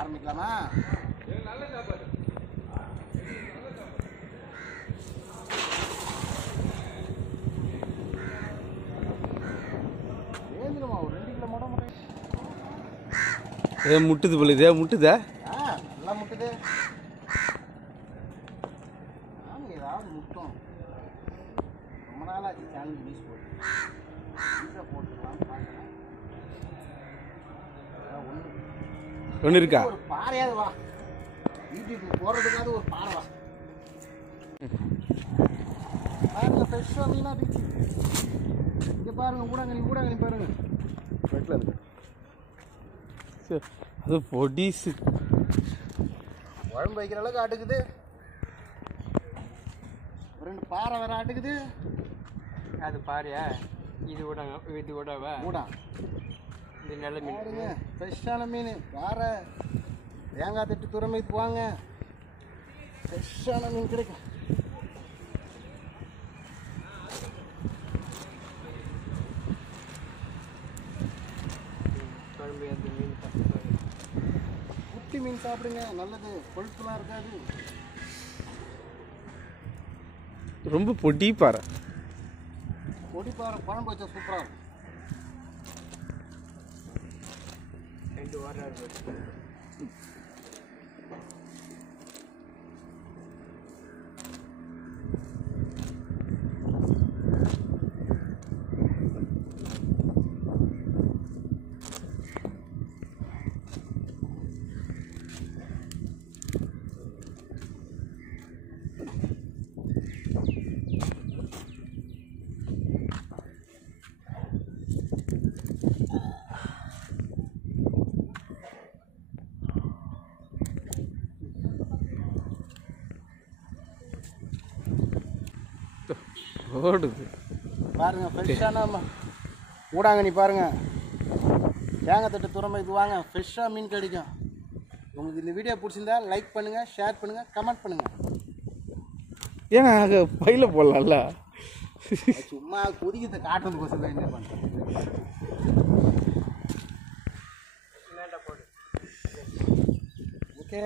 ஆரம்பிக்கலாமா? ஏந்திரமா ஒரு 2 கிலோ மடம் முட்டுது போலுதே. முட்டுதா? நல்லா முட்டுது. ஏதாவது முட்டும். ரொம்ப நாளாச்சு சேனல் நியூஸ் போட்டுக்கலாம் பார்க்கலாம். ஒன்று இருக்கா? ஒரு பாறையாவது வா, யூடியூப்ல போடுறதுக்காவது ஒரு பாறை வா. பாருங்க ஃப்ரெஷ்ஷாக மீனா பீச்சு. இங்கே பாருங்க ஊடாங்கனி பாருங்க. வெட்டில் இருக்கு. அது பொடிசு. குழம்பு வைக்கிற அளவுக்கு ஆட்டுக்குது. 2 பாறை வேற ஆட்டுக்குது. அது பாரியா? இது விடாங்க, இது விடவா? ஊடா இது நல்ல மீன் பாருங்க, ஃப்ரெஷ்ஷான மீன். பாறை தேங்காய் தட்டு துறமைக்கு வாங்க, ஃப்ரெஷ்ஷான மீன் கிடைக்கும். குழம்பு அந்த மீன் குட்டி மீன் சாப்பிடுங்க, நல்லது. கொழுப்புலாம் இருக்காது. ரொம்ப பொடி பாறை. பொடி பாறை குழம்பு வச்சா சூப்பராக இருக்கும். 2 வாரம் இருக்கும். ஓடுது பாருங்க, ஃப்ரெஷ்ஷான ஊடாங்கனி பாருங்க. தேங்காய் தட்டு துறமைக்கு வாங்க, ஃப்ரெஷ்ஷாக மீன் கிடைக்கும். உங்களுக்கு இந்த வீடியோ பிடிச்சிருந்தா லைக் பண்ணுங்கள், ஷேர் பண்ணுங்கள், கமெண்ட் பண்ணுங்கள். ஏங்க பையில போடலாம்ல? சும்மா கொதிக்கிறத காட்டுறதுக்கோசம் தான் என்ன பண்ணுறேன். ஓகே.